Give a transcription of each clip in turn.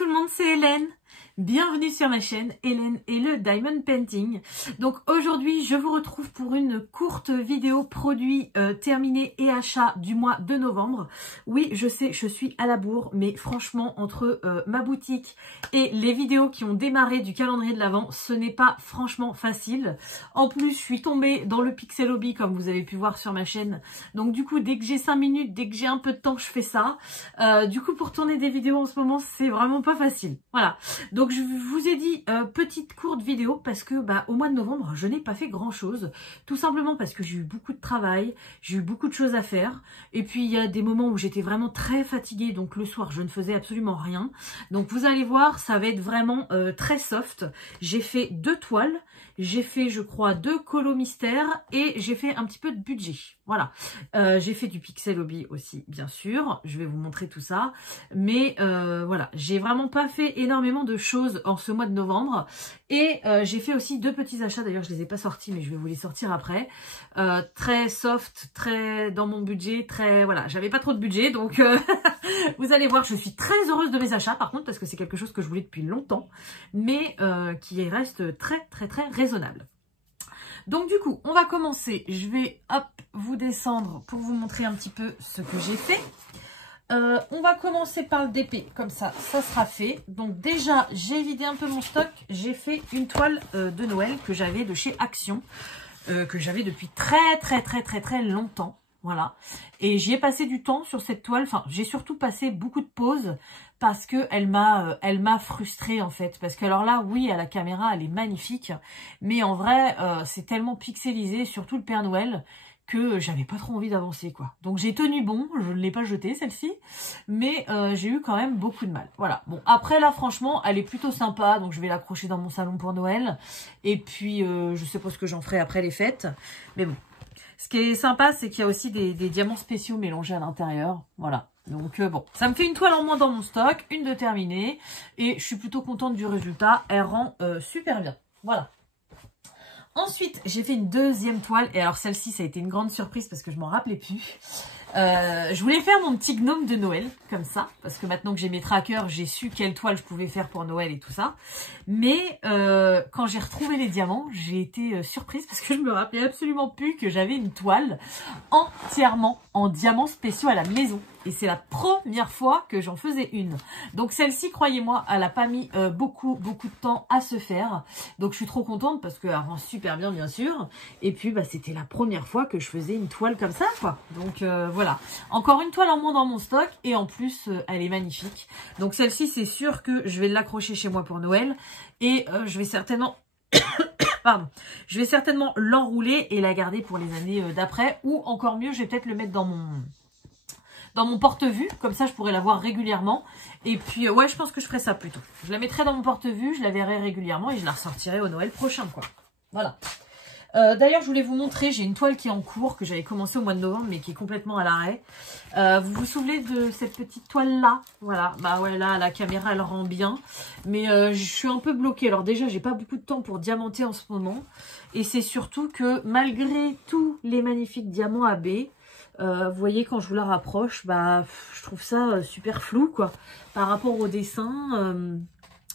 tout le monde, c'est Hélène. Bienvenue sur ma chaîne Hélène et le Diamond Painting. Donc aujourd'hui je vous retrouve pour une courte vidéo produit terminé et achat du mois de novembre. Oui, je sais, je suis à la bourre, mais franchement entre ma boutique et les vidéos qui ont démarré du calendrier de l'Avent, ce n'est pas franchement facile. En plus je suis tombée dans le Pixel Hobby comme vous avez pu voir sur ma chaîne. Donc du coup dès que j'ai 5 minutes, dès que j'ai un peu de temps, je fais ça. Du coup pour tourner des vidéos en ce moment c'est vraiment pas facile. Voilà. Donc je vous ai dit petite courte vidéo parce que au mois de novembre je n'ai pas fait grand chose, tout simplement parce que j'ai eu beaucoup de travail, j'ai eu beaucoup de choses à faire et puis il y a des moments où j'étais vraiment très fatiguée, donc le soir je ne faisais absolument rien. Donc vous allez voir, ça va être vraiment très soft. J'ai fait 2 toiles, j'ai fait je crois 2 colos mystères et j'ai fait un petit peu de budget. Voilà, j'ai fait du Pixel Hobby aussi bien sûr, je vais vous montrer tout ça, mais voilà, j'ai vraiment pas fait énormément de choses en ce mois de novembre et j'ai fait aussi 2 petits achats, d'ailleurs je les ai pas sortis mais je vais vous les sortir après, très soft, très dans mon budget, très voilà, j'avais pas trop de budget donc vous allez voir, je suis très heureuse de mes achats par contre parce que c'est quelque chose que je voulais depuis longtemps mais qui reste très raisonnable. Donc du coup, on va commencer. Je vais hop vous descendre pour vous montrer un petit peu ce que j'ai fait. On va commencer par le DP, comme ça sera fait. Donc déjà, j'ai vidé un peu mon stock. J'ai fait une toile de Noël que j'avais de chez Action, que j'avais depuis très longtemps. Voilà. Et j'y ai passé du temps sur cette toile. Enfin, j'ai surtout passé beaucoup de pauses parce que elle m'a frustrée en fait. Parce que alors là, oui, à la caméra, elle est magnifique, mais en vrai, c'est tellement pixelisé, surtout le Père Noël, que j'avais pas trop envie d'avancer quoi. Donc j'ai tenu bon, je ne l'ai pas jetée celle-ci, mais j'ai eu quand même beaucoup de mal. Voilà. Bon, après là, franchement, elle est plutôt sympa, donc je vais l'accrocher dans mon salon pour Noël. Et puis, je sais pas ce que j'en ferai après les fêtes, mais bon. Ce qui est sympa, c'est qu'il y a aussi des diamants spéciaux mélangés à l'intérieur. Voilà. Donc bon, ça me fait une toile en moins dans mon stock, une de terminée. Et je suis plutôt contente du résultat. Elle rend super bien. Voilà. Ensuite, j'ai fait une deuxième toile. Et alors celle-ci, ça a été une grande surprise parce que je m'en rappelais plus. Je voulais faire mon petit gnome de Noël, comme ça, parce que maintenant que j'ai mes trackers, j'ai su quelle toile je pouvais faire pour Noël et tout ça. Mais quand j'ai retrouvé les diamants, j'ai été surprise parce que je me rappelais absolument plus que j'avais une toile entièrement en diamants spéciaux à la maison. Et c'est la première fois que j'en faisais une. Donc celle-ci, croyez-moi, elle n'a pas mis beaucoup de temps à se faire. Donc je suis trop contente parce qu'elle rend super bien sûr. Et puis c'était la première fois que je faisais une toile comme ça, quoi. Donc voilà. Encore une toile en moins dans mon stock. Et en plus, elle est magnifique. Donc celle-ci, c'est sûr que je vais l'accrocher chez moi pour Noël. Et je vais certainement... Pardon. Je vais certainement l'enrouler et la garder pour les années d'après. Ou encore mieux, je vais peut-être le mettre dans mon porte-vue, comme ça je pourrais la voir régulièrement. Et puis ouais, je pense que je ferai ça plutôt. Je la mettrai dans mon porte-vue, je la verrai régulièrement et je la ressortirai au Noël prochain, quoi. Voilà. D'ailleurs, je voulais vous montrer, j'ai une toile qui est en cours, que j'avais commencé au mois de novembre, mais qui est complètement à l'arrêt. Vous vous souvenez de cette petite toile-là? Voilà, ouais, là, la caméra, elle rend bien. Mais je suis un peu bloquée. Alors déjà, j'ai pas beaucoup de temps pour diamanter en ce moment. Et c'est surtout que, malgré tous les magnifiques diamants AB, vous voyez, quand je vous la rapproche, je trouve ça super flou, quoi. Par rapport au dessin,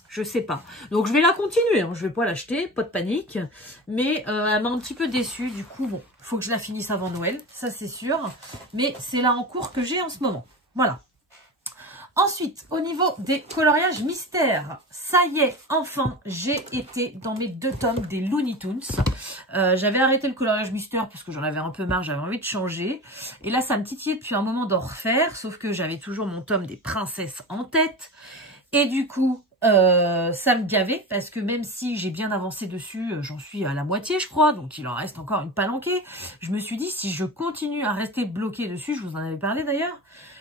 je sais pas. Donc, je vais la continuer. Hein. Je vais pas l'acheter, pas de panique. Mais elle m'a un petit peu déçue. Du coup, bon, faut que je la finisse avant Noël. Ça, c'est sûr. Mais c'est là en cours que j'ai en ce moment. Voilà. Ensuite, au niveau des coloriages mystères, ça y est, enfin, j'ai été dans mes 2 tomes des Looney Tunes. J'avais arrêté le coloriage mystère parce que j'en avais un peu marre, j'avais envie de changer. Et là, ça me titillait depuis un moment d'en refaire, sauf que j'avais toujours mon tome des princesses en tête. Et du coup, ça me gavait parce que même si j'ai bien avancé dessus, j'en suis à la moitié, je crois. Donc, il en reste encore une palanquée. Je me suis dit, si je continue à rester bloquée dessus, je vous en avais parlé d'ailleurs,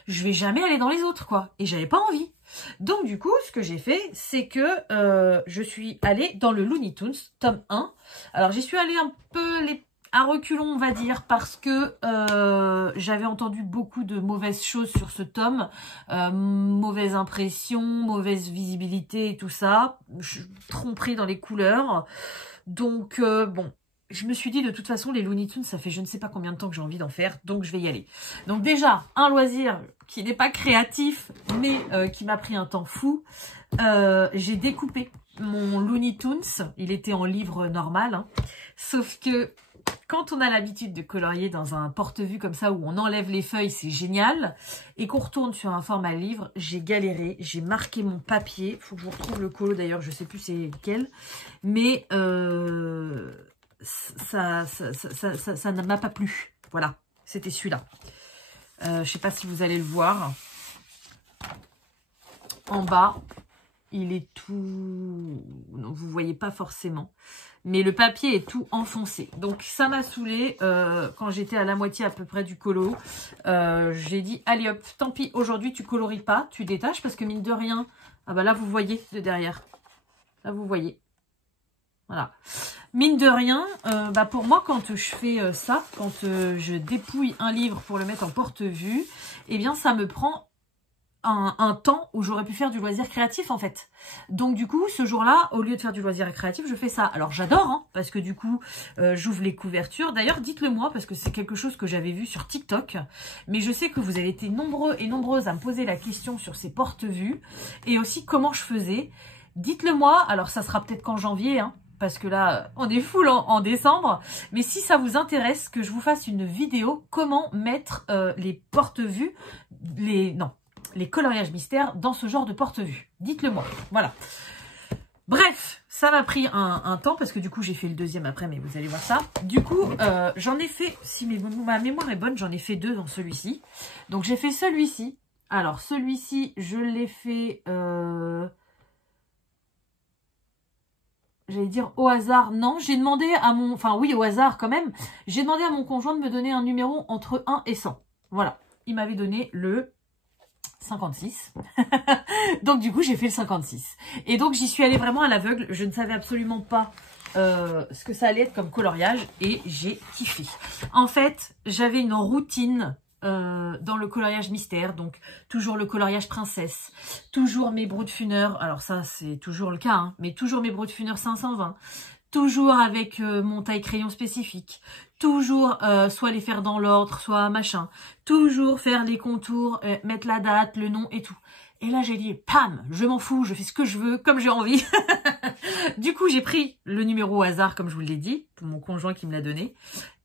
je vais jamais aller dans les autres, quoi. Et j'avais pas envie. Donc, du coup, ce que j'ai fait, c'est que je suis allée dans le Looney Tunes, tome 1. Alors, j'y suis allée un peu à reculons, on va dire, parce que j'avais entendu beaucoup de mauvaises choses sur ce tome. Mauvaise impression, mauvaise visibilité et tout ça. Tromperie dans les couleurs. Donc, bon... je me suis dit, de toute façon, les Looney Tunes, ça fait je ne sais pas combien de temps que j'ai envie d'en faire, donc je vais y aller. Donc déjà, un loisir qui n'est pas créatif, mais qui m'a pris un temps fou. J'ai découpé mon Looney Tunes, il était en livre normal, hein, sauf que quand on a l'habitude de colorier dans un porte-vue comme ça, où on enlève les feuilles, c'est génial, et qu'on retourne sur un format livre, j'ai galéré, j'ai marqué mon papier, faut que je vous retrouve le colo d'ailleurs, je sais plus c'est lequel, mais ça ne m'a pas plu. Voilà, c'était celui-là. Je sais pas si vous allez le voir. En bas, il est tout... Non, vous voyez pas forcément. Mais le papier est tout enfoncé. Donc ça m'a saoulée. Quand j'étais à la moitié à peu près du colo, j'ai dit, allez hop, tant pis, aujourd'hui tu colories pas, tu détaches, parce que mine de rien, ah bah là vous voyez de derrière. Là vous voyez. Voilà. Mine de rien, bah pour moi, quand je fais ça, quand je dépouille un livre pour le mettre en porte-vue, eh bien, ça me prend un temps où j'aurais pu faire du loisir créatif, en fait. Donc, du coup, ce jour-là, au lieu de faire du loisir créatif, je fais ça. Alors, j'adore, hein, parce que du coup, j'ouvre les couvertures. D'ailleurs, dites-le moi, parce que c'est quelque chose que j'avais vu sur TikTok. Mais je sais que vous avez été nombreux et nombreuses à me poser la question sur ces porte-vues et aussi comment je faisais. Dites-le moi. Alors, ça sera peut-être qu'en janvier, hein. Parce que là, on est full en décembre. Mais si ça vous intéresse, que je vous fasse une vidéo comment mettre les porte-vues, les coloriages mystères dans ce genre de porte-vue. Dites-le moi. Voilà. Bref, ça m'a pris un temps parce que du coup, j'ai fait le deuxième après, mais vous allez voir ça. Du coup, j'en ai fait, si ma mémoire est bonne, j'en ai fait 2 dans celui-ci. Donc, j'ai fait celui-ci. Alors, celui-ci, je l'ai fait... J'allais dire au hasard, non, j'ai demandé à mon... Enfin oui, au hasard quand même. J'ai demandé à mon conjoint de me donner un numéro entre 1 et 100. Voilà, il m'avait donné le 56. Donc du coup, j'ai fait le 56. Et donc, j'y suis allée vraiment à l'aveugle. Je ne savais absolument pas ce que ça allait être comme coloriage. Et j'ai kiffé. En fait, j'avais une routine... dans le coloriage mystère, donc toujours le coloriage princesse, toujours mes Broodfunner, alors ça c'est toujours le cas, hein, mais toujours mes Broodfunner 520, toujours avec mon taille crayon spécifique, toujours soit les faire dans l'ordre, soit machin, toujours faire les contours, mettre la date, le nom et tout. Et là j'ai dit, pam, je m'en fous, je fais ce que je veux, comme j'ai envie. Du coup j'ai pris le numéro au hasard, comme je vous l'ai dit, pour mon conjoint qui me l'a donné.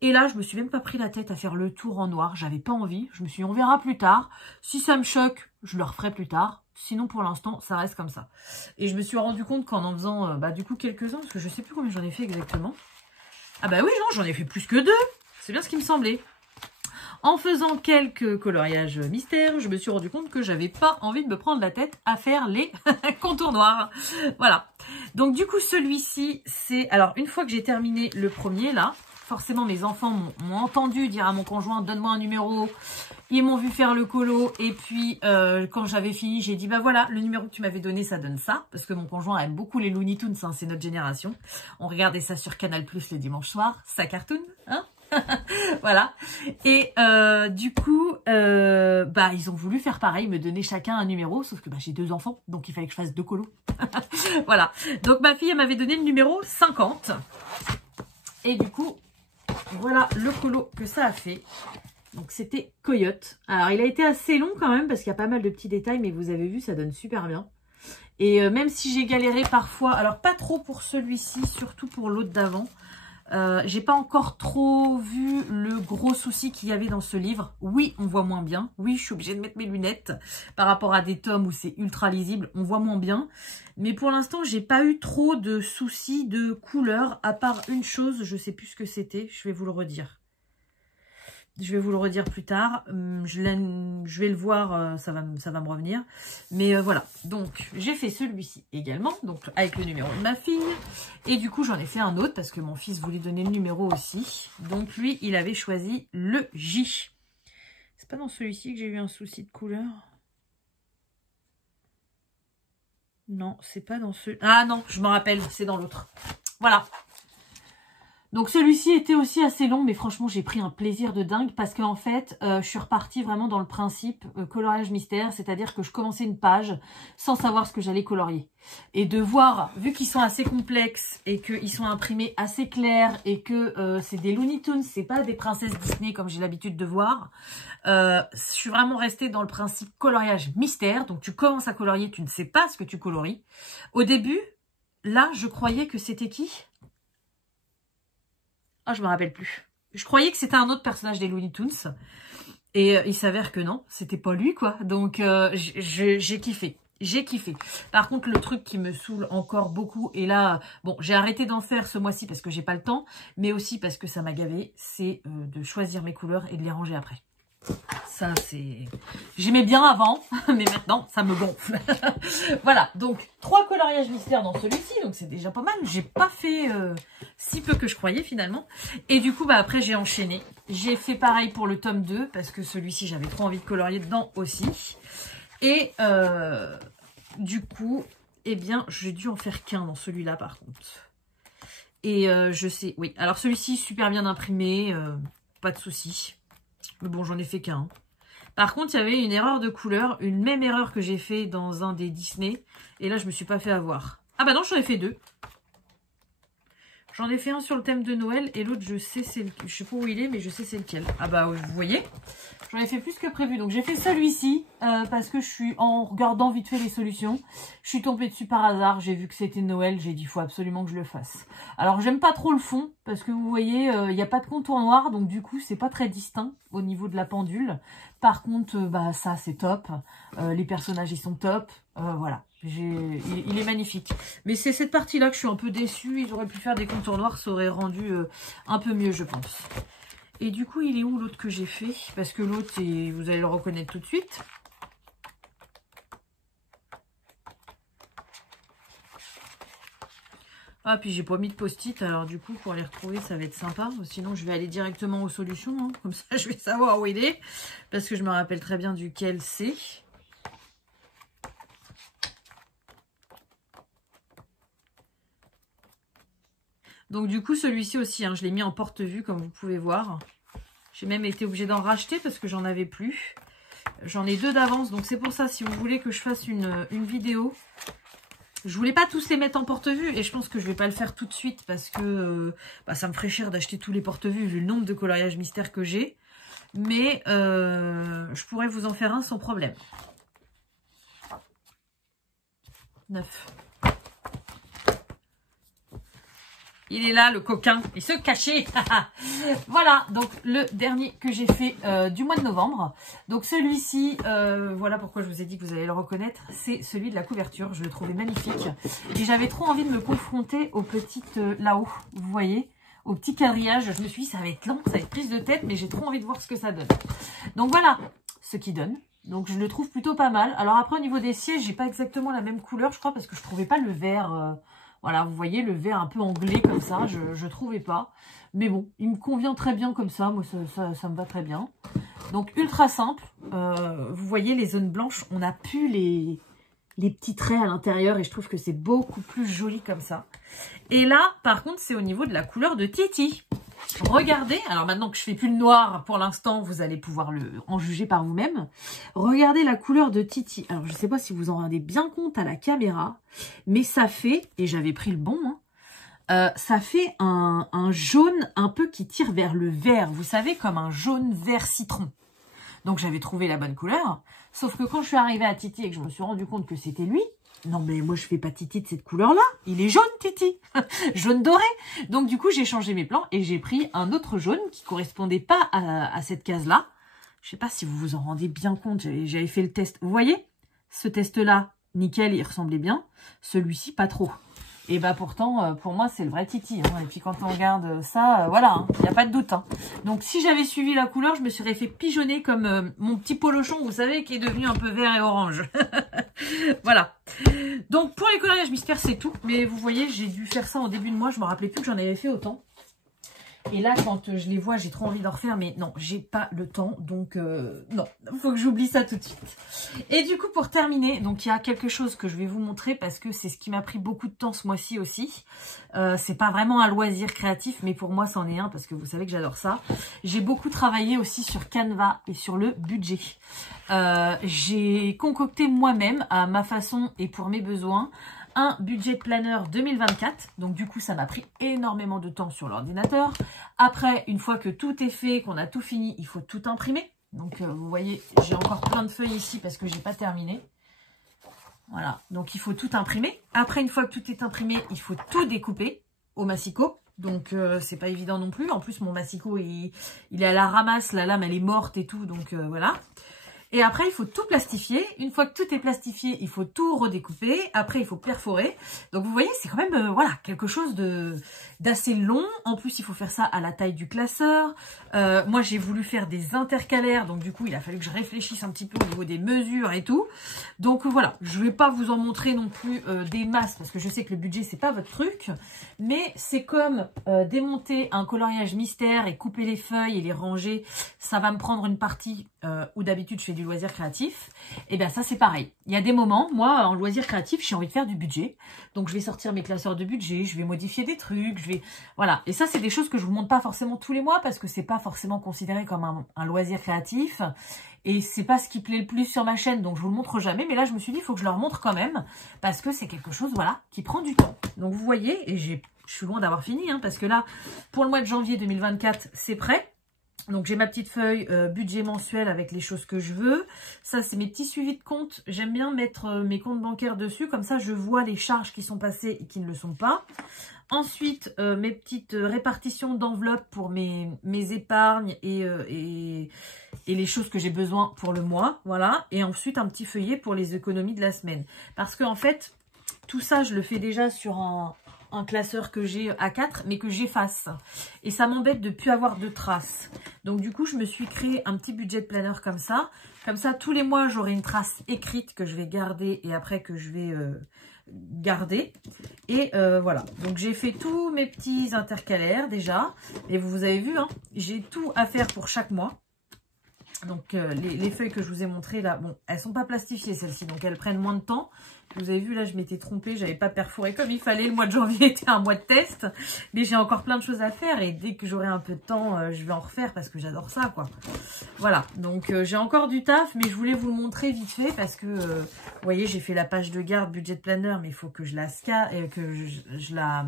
Et là je me suis même pas pris la tête à faire le tour en noir, j'avais pas envie. Je me suis dit, on verra plus tard. Si ça me choque, je le referai plus tard. Sinon pour l'instant ça reste comme ça. Et je me suis rendu compte qu'en faisant du coup quelques-uns, parce que je sais plus combien j'en ai fait exactement. Ah bah oui, non, j'en ai fait plus que 2. C'est bien ce qui me semblait. En faisant quelques coloriages mystères, je me suis rendu compte que j'avais pas envie de me prendre la tête à faire les contours noirs. Voilà. Donc du coup, celui-ci, c'est... Alors, une fois que j'ai terminé le premier, là, forcément, mes enfants m'ont entendu dire à mon conjoint, donne-moi un numéro. Ils m'ont vu faire le colo. Et puis, quand j'avais fini, j'ai dit, bah voilà, le numéro que tu m'avais donné, ça donne ça. Parce que mon conjoint aime beaucoup les Looney Tunes, hein, c'est notre génération. On regardait ça sur Canal+ le dimanche soir. Ça cartoon, hein. Voilà. Et du coup, ils ont voulu faire pareil, me donner chacun un numéro, sauf que j'ai 2 enfants, donc il fallait que je fasse 2 colos. Voilà. Donc ma fille, elle m'avait donné le numéro 50. Et du coup, voilà le colo que ça a fait. Donc c'était Coyote. Alors il a été assez long quand même, parce qu'il y a pas mal de petits détails, mais vous avez vu, ça donne super bien. Et même si j'ai galéré parfois, alors pas trop pour celui-ci, surtout pour l'autre d'avant. J'ai pas encore trop vu le gros souci qu'il y avait dans ce livre. Oui, on voit moins bien. Oui, je suis obligée de mettre mes lunettes par rapport à des tomes où c'est ultra lisible. On voit moins bien. Mais pour l'instant, j'ai pas eu trop de soucis de couleur, à part une chose, je sais plus ce que c'était. Je vais vous le redire. Je vais vous le redire plus tard. Je vais le voir, ça va me revenir. Mais voilà. Donc, j'ai fait celui-ci également. Donc, avec le numéro de ma fille. Et du coup, j'en ai fait un autre parce que mon fils voulait donner le numéro aussi. Donc, lui, il avait choisi le J. C'est pas dans celui-ci que j'ai eu un souci de couleur? Non, c'est pas dans ce... Ah non, je me rappelle, c'est dans l'autre. Voilà. Donc celui-ci était aussi assez long, mais franchement j'ai pris un plaisir de dingue parce qu'en fait je suis repartie vraiment dans le principe coloriage mystère, c'est-à-dire que je commençais une page sans savoir ce que j'allais colorier. Et de voir, vu qu'ils sont assez complexes et qu'ils sont imprimés assez clairs et que c'est des Looney Tunes, c'est pas des princesses Disney comme j'ai l'habitude de voir, je suis vraiment restée dans le principe coloriage mystère. Donc tu commences à colorier, tu ne sais pas ce que tu colories. Au début, là je croyais que c'était qui ? Ah, je me rappelle plus. Je croyais que c'était un autre personnage des Looney Tunes. Et il s'avère que non, c'était pas lui, quoi. Donc, j'ai kiffé. J'ai kiffé. Par contre, le truc qui me saoule encore beaucoup, et là, bon, j'ai arrêté d'en faire ce mois-ci parce que j'ai pas le temps, mais aussi parce que ça m'a gavé, c'est de choisir mes couleurs et de les ranger après. Ça, c'est... J'aimais bien avant, mais maintenant, ça me gonfle. Voilà, donc 3 coloriages mystères dans celui-ci, donc c'est déjà pas mal. J'ai pas fait si peu que je croyais finalement. Et du coup, bah après, j'ai enchaîné. J'ai fait pareil pour le tome 2, parce que celui-ci, j'avais trop envie de colorier dedans aussi. Et du coup, eh bien, j'ai dû en faire qu'un dans celui-là, par contre. Et je sais, oui. Alors celui-ci, super bien imprimé, pas de souci. Mais bon, j'en ai fait qu'un. Par contre, il y avait une erreur de couleur, une même erreur que j'ai fait dans un des Disney. Et là, je me suis pas fait avoir. Ah bah non, j'en ai fait 2. J'en ai fait un sur le thème de Noël et l'autre, je sais pas où il est, mais je sais c'est lequel. Ah bah, vous voyez, j'en ai fait plus que prévu. Donc, j'ai fait celui-ci parce que je suis, en regardant vite fait les solutions, je suis tombée dessus par hasard. J'ai vu que c'était Noël, j'ai dit, il faut absolument que je le fasse. Alors, j'aime pas trop le fond parce que vous voyez, il n'y a pas de contour noir. Donc, du coup, c'est pas très distinct au niveau de la pendule. Par contre, bah ça, c'est top. Les personnages, ils sont top. Voilà. Il est magnifique. Mais c'est cette partie-là que je suis un peu déçue. Ils auraient pu faire des contours noirs. Ça aurait rendu un peu mieux, je pense. Et du coup, il est où l'autre que j'ai fait? Parce que l'autre, vous allez le reconnaître tout de suite. Ah, puis j'ai pas mis de post-it. Alors du coup, pour les retrouver, ça va être sympa. Sinon, je vais aller directement aux solutions. Hein. Comme ça, je vais savoir où il est. Parce que je me rappelle très bien duquel c'est. Donc du coup, celui-ci aussi, hein, je l'ai mis en porte-vue, comme vous pouvez voir. J'ai même été obligée d'en racheter parce que j'en avais plus. J'en ai 2 d'avance, donc c'est pour ça, si vous voulez que je fasse une vidéo. Je voulais pas tous les mettre en porte-vue et je pense que je vais pas le faire tout de suite parce que bah, ça me ferait cher d'acheter tous les porte-vues vu le nombre de coloriages mystères que j'ai. Mais je pourrais vous en faire un sans problème. 9. Il est là, le coquin. Il se cachait. Voilà, donc le dernier que j'ai fait du mois de novembre. Donc celui-ci, voilà pourquoi je vous ai dit que vous allez le reconnaître. C'est celui de la couverture. Je le trouvais magnifique. Et j'avais trop envie de me confronter aux petites là-haut. Vous voyez, au petit quadrillage. Je me suis dit, ça va être lent, ça va être prise de tête. Mais j'ai trop envie de voir ce que ça donne. Donc voilà ce qui donne. Donc je le trouve plutôt pas mal. Alors après, au niveau des sièges, j'ai pas exactement la même couleur, je crois, parce que je trouvais pas le vert... Voilà, vous voyez le vert un peu anglais comme ça, je trouvais pas. Mais bon, il me convient très bien comme ça, moi ça me va très bien. Donc ultra simple, vous voyez les zones blanches, on a pu les petits traits à l'intérieur et je trouve que c'est beaucoup plus joli comme ça. Et là, par contre, c'est au niveau de la couleur de Titi. Regardez, alors maintenant que je fais plus le noir pour l'instant, vous allez pouvoir en juger par vous-même. Regardez la couleur de Titi. Alors, je ne sais pas si vous en rendez bien compte à la caméra, mais ça fait, et j'avais pris le bon, hein, ça fait un jaune un peu qui tire vers le vert. Vous savez, comme un jaune vert citron. Donc, j'avais trouvé la bonne couleur. Sauf que quand je suis arrivée à Titi et que je me suis rendu compte que c'était lui, non mais moi je fais pas Titi de cette couleur-là. Il est jaune Titi. Jaune doré. Donc du coup j'ai changé mes plans et j'ai pris un autre jaune qui correspondait pas à cette case-là. Je sais pas si vous vous en rendez bien compte. J'avais fait le test. Vous voyez, ce test-là, nickel, il ressemblait bien. Celui-ci, pas trop. Et bah pourtant, pour moi, c'est le vrai Titi. Hein. Et puis quand on regarde ça, voilà, il n'y a pas de doute. Hein. Donc si j'avais suivi la couleur, je me serais fait pigeonner comme mon petit polochon, vous savez, qui est devenu un peu vert et orange. Voilà. Donc pour les coloriages mystères, c'est tout. Mais vous voyez, j'ai dû faire ça en début de mois. Je me rappelais plus que j'en avais fait autant. Et là, quand je les vois, j'ai trop envie d'en refaire, mais non, j'ai pas le temps. Donc, non, il faut que j'oublie ça tout de suite. Et du coup, pour terminer, donc il y a quelque chose que je vais vous montrer parce que c'est ce qui m'a pris beaucoup de temps ce mois-ci aussi. C'est pas vraiment un loisir créatif, mais pour moi, c'en est un parce que vous savez que j'adore ça. J'ai beaucoup travaillé aussi sur Canva et sur le budget. J'ai concocté moi-même, à ma façon et pour mes besoins, un budget planner 2024. Donc du coup, ça m'a pris énormément de temps sur l'ordinateur. Après, une fois que tout est fait, qu'on a tout fini, il faut tout imprimer. Donc vous voyez, j'ai encore plein de feuilles ici parce que j'ai pas terminé. Voilà, donc il faut tout imprimer. Après, une fois que tout est imprimé, il faut tout découper au massicot. Donc c'est pas évident non plus. En plus, mon massicot, il est à la ramasse. La lame, elle est morte et tout. Donc voilà. Et après, il faut tout plastifier. Une fois que tout est plastifié, il faut tout redécouper. Après, il faut perforer. Donc, vous voyez, c'est quand même voilà, quelque chose d'assez long. En plus, il faut faire ça à la taille du classeur. Moi, j'ai voulu faire des intercalaires. Donc, du coup, il a fallu que je réfléchisse un petit peu au niveau des mesures et tout. Donc, voilà. Je ne vais pas vous en montrer non plus des masses parce que je sais que le budget, c'est pas votre truc. Mais c'est comme démonter un coloriage mystère et couper les feuilles et les ranger. Ça va me prendre une partie où d'habitude, je fais du loisir créatif, et bien ça c'est pareil. Il y a des moments, moi en loisir créatif, j'ai envie de faire du budget. Donc je vais sortir mes classeurs de budget, je vais modifier des trucs, voilà. Et ça c'est des choses que je vous montre pas forcément tous les mois parce que c'est pas forcément considéré comme un loisir créatif. Et c'est pas ce qui plaît le plus sur ma chaîne, donc je vous le montre jamais. Mais là je me suis dit, il faut que je leur montre quand même, parce que c'est quelque chose, voilà, qui prend du temps. Donc vous voyez, et je suis loin d'avoir fini, hein, parce que là, pour le mois de janvier 2024, c'est prêt. Donc, j'ai ma petite feuille budget mensuel avec les choses que je veux. Ça, c'est mes petits suivis de compte. J'aime bien mettre mes comptes bancaires dessus. Comme ça, je vois les charges qui sont passées et qui ne le sont pas. Ensuite, mes petites répartitions d'enveloppes pour mes épargnes et les choses que j'ai besoin pour le mois. Voilà. Et ensuite, un petit feuillet pour les économies de la semaine. Parce qu'en fait, tout ça, je le fais déjà sur un classeur que j'ai A4, mais que j'efface. Et ça m'embête de ne plus avoir de traces. Donc du coup, je me suis créé un petit budget planner comme ça. Comme ça, tous les mois, j'aurai une trace écrite que je vais garder et après que je vais garder. Et voilà. Donc j'ai fait tous mes petits intercalaires déjà. Et vous avez vu, hein, j'ai tout à faire pour chaque mois. Donc les feuilles que je vous ai montrées là, bon, elles sont pas plastifiées celles-ci, donc elles prennent moins de temps. Vous avez vu là, je m'étais trompée, j'avais pas perforé comme il fallait. Le mois de janvier était un mois de test, mais j'ai encore plein de choses à faire et dès que j'aurai un peu de temps, je vais en refaire parce que j'adore ça, quoi. Voilà, donc j'ai encore du taf, mais je voulais vous le montrer vite fait parce que, vous voyez, j'ai fait la page de garde budget planner, mais il faut que je la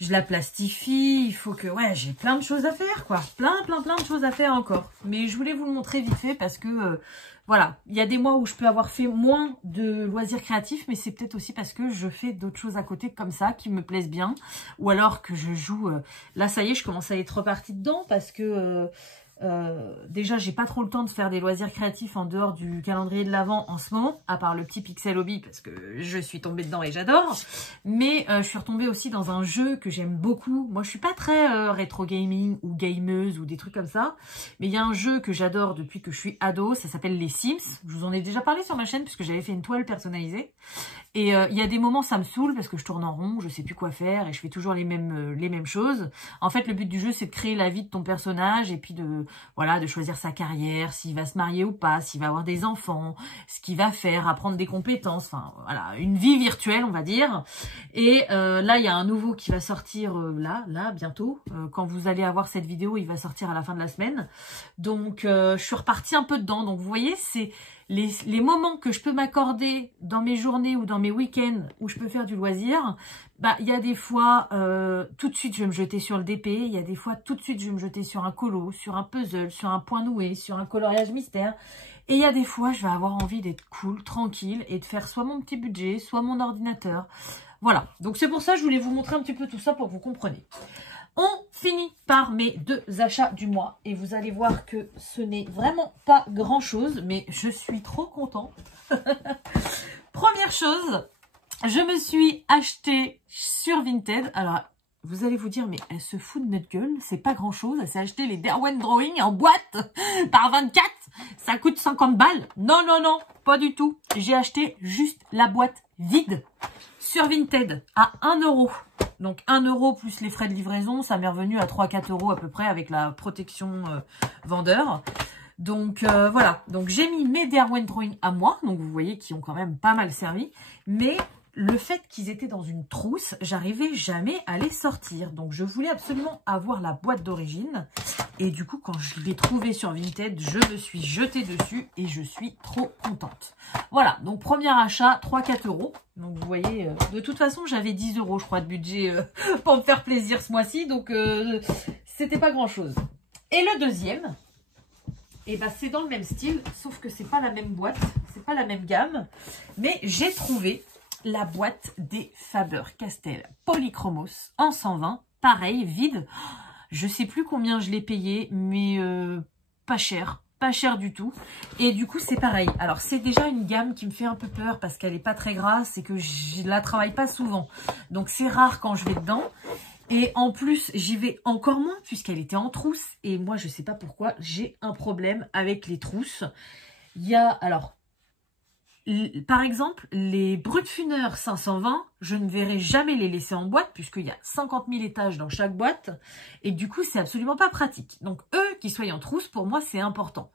je la plastifie, il faut que... Ouais, j'ai plein de choses à faire, quoi. Plein de choses à faire encore. Mais je voulais vous le montrer vite fait parce que, voilà, il y a des mois où je peux avoir fait moins de loisirs créatifs, mais c'est peut-être aussi parce que je fais d'autres choses à côté comme ça qui me plaisent bien. Ou alors que je joue... Là, ça y est, je commence à être repartie dedans parce que... déjà, j'ai pas trop le temps de faire des loisirs créatifs en dehors du calendrier de l'Avent en ce moment, à part le petit Pixel Hobby parce que je suis tombée dedans et j'adore. Mais je suis retombée aussi dans un jeu que j'aime beaucoup. Moi, je suis pas très rétro gaming ou gameuse ou des trucs comme ça. Mais il y a un jeu que j'adore depuis que je suis ado. Ça s'appelle les Sims. Je vous en ai déjà parlé sur ma chaîne puisque j'avais fait une toile personnalisée. Et il y a des moments, ça me saoule parce que je tourne en rond, je sais plus quoi faire et je fais toujours les mêmes choses. En fait, le but du jeu, c'est de créer la vie de ton personnage et puis de choisir sa carrière, s'il va se marier ou pas, s'il va avoir des enfants, ce qu'il va faire, apprendre des compétences, enfin voilà, une vie virtuelle, on va dire. Et là, il y a un nouveau qui va sortir là, bientôt. Quand vous allez avoir cette vidéo, il va sortir à la fin de la semaine. Donc, je suis repartie un peu dedans. Donc, vous voyez, c'est... Les moments que je peux m'accorder dans mes journées ou dans mes week-ends où je peux faire du loisir, bah il y a des fois tout de suite je vais me jeter sur le DP, il y a des fois tout de suite je vais me jeter sur un colo, sur un puzzle, sur un point noué, sur un coloriage mystère. Et il y a des fois je vais avoir envie d'être cool, tranquille et de faire soit mon petit budget, soit mon ordinateur. Voilà, donc c'est pour ça que je voulais vous montrer un petit peu tout ça pour que vous compreniez. On finit par mes 2 achats du mois et vous allez voir que ce n'est vraiment pas grand chose, mais je suis trop contente. Première chose, je me suis acheté sur Vinted. Alors, vous allez vous dire, mais elle se fout de notre gueule, c'est pas grand chose. Elle s'est acheté les Derwent Drawing en boîte par 24, ça coûte 50 balles. Non, pas du tout. J'ai acheté juste la boîte vide sur Vinted à 1 €. Donc 1 € plus les frais de livraison, ça m'est revenu à 3-4 € à peu près avec la protection vendeur. Donc voilà, donc j'ai mis mes Derwent Drawing à moi, donc vous voyez qu'ils ont quand même pas mal servi, mais le fait qu'ils étaient dans une trousse, j'arrivais jamais à les sortir. Donc je voulais absolument avoir la boîte d'origine, et du coup quand je l'ai trouvée sur Vinted, je me suis jetée dessus et je suis trop contente. Voilà, donc premier achat, 3-4 €. Donc vous voyez, de toute façon j'avais 10 € je crois de budget pour me faire plaisir ce mois-ci, donc c'était pas grand chose. Et le deuxième, et ben c'est dans le même style, sauf que c'est pas la même boîte, c'est pas la même gamme, mais j'ai trouvé la boîte des Faber-Castell Polychromos en 120, pareil, vide. Je sais plus combien je l'ai payé, mais pas cher du tout. Et du coup c'est pareil. Alors c'est déjà une gamme qui me fait un peu peur parce qu'elle est pas très grasse et que je la travaille pas souvent. Donc c'est rare quand je vais dedans. Et en plus, j'y vais encore moins puisqu'elle était en trousse. Et moi, je sais pas pourquoi, j'ai un problème avec les trousses. Il y a, alors, par exemple, les Brutfuner 520, je ne verrai jamais les laisser en boîte puisqu'il y a 50 000 étages dans chaque boîte. Et du coup, c'est absolument pas pratique. Donc, eux, qu'ils soient en trousse, pour moi, c'est important.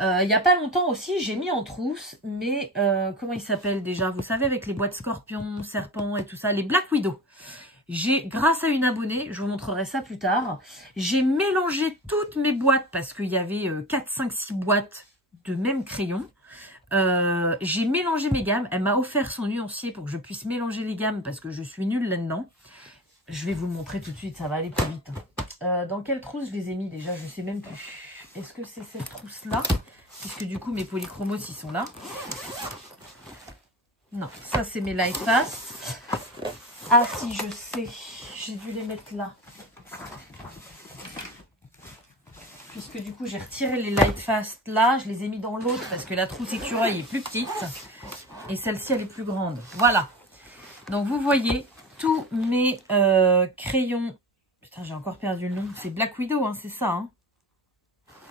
Il y a pas longtemps aussi, j'ai mis en trousse, mais comment ils s'appellent déjà? Vous savez, avec les boîtes scorpions, serpents et tout ça, les Black Widow. J'ai, grâce à une abonnée, je vous montrerai ça plus tard, j'ai mélangé toutes mes boîtes parce qu'il y avait 4, 5, 6 boîtes de même crayon. J'ai mélangé mes gammes. Elle m'a offert son nuancier pour que je puisse mélanger les gammes parce que je suis nulle là-dedans. Je vais vous le montrer tout de suite, ça va aller plus vite. Dans quelle trousse je les ai mis déjà? Je sais même plus. Est-ce que c'est cette trousse-là? Puisque du coup, mes polychromos, ils sont là. Non, ça, c'est mes Light Fast. Ah si, je sais, j'ai dû les mettre là. Puisque du coup, j'ai retiré les Light Fast là, je les ai mis dans l'autre parce que la trousse écureuil est plus petite. Et celle-ci, elle est plus grande. Voilà. Donc, vous voyez, tous mes crayons... Putain, j'ai encore perdu le nom. C'est Black Widow, hein, c'est ça. Hein.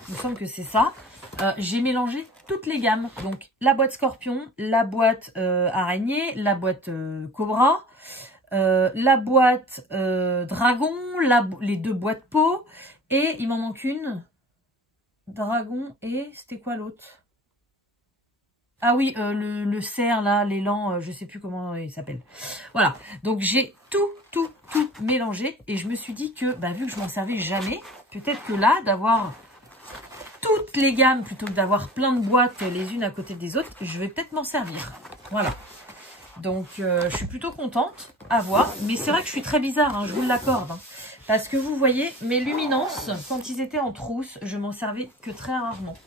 Il me semble que c'est ça. J'ai mélangé toutes les gammes. Donc, la boîte Scorpion, la boîte Araignée, la boîte Cobra... la boîte dragon, les 2 boîtes peau, et il m'en manque une. Dragon et c'était quoi l'autre? Ah oui, le cerf là, l'élan, je sais plus comment il s'appelle. Voilà, donc j'ai tout mélangé et je me suis dit que, bah, vu que je m'en servais jamais, peut-être que là, d'avoir toutes les gammes plutôt que d'avoir plein de boîtes les unes à côté des autres, je vais peut-être m'en servir. Voilà. Donc, je suis plutôt contente à voir. Mais c'est vrai que je suis très bizarre, hein, je vous l'accorde. Hein, parce que vous voyez, mes luminances, quand ils étaient en trousse, je m'en servais que très rarement.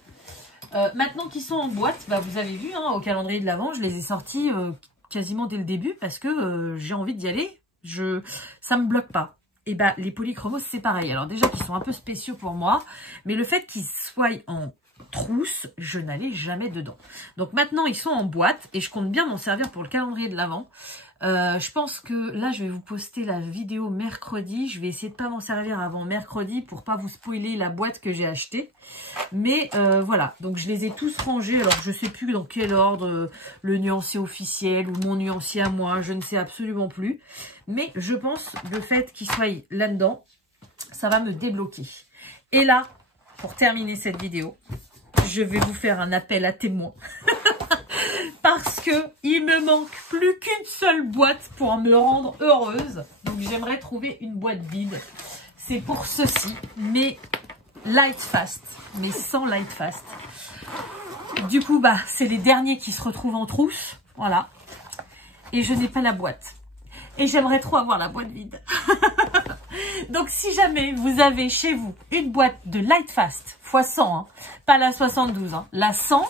Maintenant qu'ils sont en boîte, bah, vous avez vu, hein, au calendrier de l'Avent, je les ai sortis quasiment dès le début parce que j'ai envie d'y aller. Ça me bloque pas. Et bah, les polychromos, c'est pareil. Alors déjà, qu'ils sont un peu spéciaux pour moi. Mais le fait qu'ils soient en trousse, je n'allais jamais dedans. Donc maintenant, ils sont en boîte et je compte bien m'en servir pour le calendrier de l'Avent. Je pense que là, je vais vous poster la vidéo mercredi. Je vais essayer de pas m'en servir avant mercredi pour pas vous spoiler la boîte que j'ai achetée. Mais voilà, donc je les ai tous rangés. Alors, je sais plus dans quel ordre, le nuancier officiel ou mon nuancier à moi, je ne sais absolument plus. Mais je pense le fait qu'ils soient là-dedans, ça va me débloquer. Et là, pour terminer cette vidéo, je vais vous faire un appel à témoins. Parce que il me manque plus qu'une seule boîte pour me rendre heureuse. Donc j'aimerais trouver une boîte vide. C'est pour ceci, mes Light Fast, mais sans Light Fast. Du coup, bah, c'est les derniers qui se retrouvent en trousse. Voilà. Et je n'ai pas la boîte. Et j'aimerais trop avoir la boîte vide. Donc, si jamais vous avez chez vous une boîte de Light Fast x 100, hein, pas la 72, hein, la 100,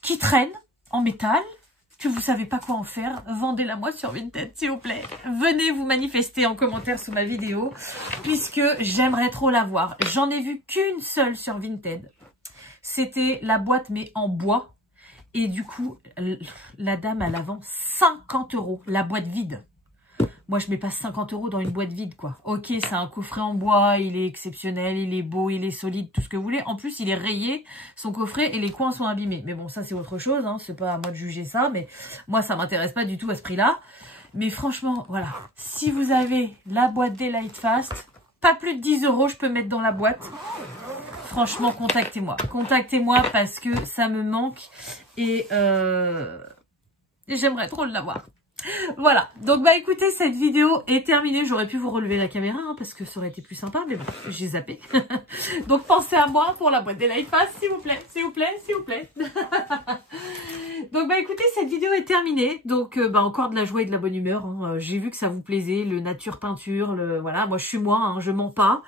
qui traîne en métal, que vous savez pas quoi en faire, vendez-la moi sur Vinted, s'il vous plaît. Venez vous manifester en commentaire sous ma vidéo, puisque j'aimerais trop la voir. J'en ai vu qu'une seule sur Vinted. C'était la boîte, mais en bois. Et du coup, la dame, elle la vend 50 €, la boîte vide. Moi, je mets pas 50 € dans une boîte vide, quoi. Ok, c'est un coffret en bois, il est exceptionnel, il est beau, il est solide, tout ce que vous voulez. En plus, il est rayé, son coffret, et les coins sont abîmés. Mais bon, ça, c'est autre chose, hein. C'est pas à moi de juger ça, mais moi, ça m'intéresse pas du tout à ce prix-là. Mais franchement, voilà. Si vous avez la boîte des Lightfast, pas plus de 10 €, je peux mettre dans la boîte. Franchement, contactez-moi. Contactez-moi parce que ça me manque et j'aimerais trop l'avoir. Voilà, donc bah écoutez, cette vidéo est terminée. J'aurais pu vous relever la caméra hein, parce que ça aurait été plus sympa, mais bon, j'ai zappé. Donc pensez à moi pour la boîte des Lightfast, s'il vous plaît, s'il vous plaît, s'il vous plaît. Donc bah écoutez, cette vidéo est terminée. Donc bah encore de la joie et de la bonne humeur. Hein. J'ai vu que ça vous plaisait, le nature peinture, voilà, moi je suis moi, hein, je mens pas.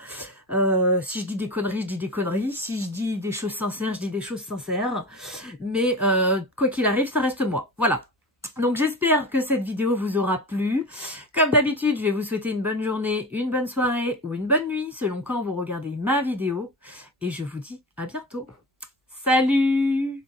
Si je dis des conneries, je dis des conneries. Si je dis des choses sincères, je dis des choses sincères. Mais quoi qu'il arrive, ça reste moi. Voilà. Donc j'espère que cette vidéo vous aura plu. Comme d'habitude, je vais vous souhaiter une bonne journée, une bonne soirée ou une bonne nuit selon quand vous regardez ma vidéo. Et je vous dis à bientôt. Salut!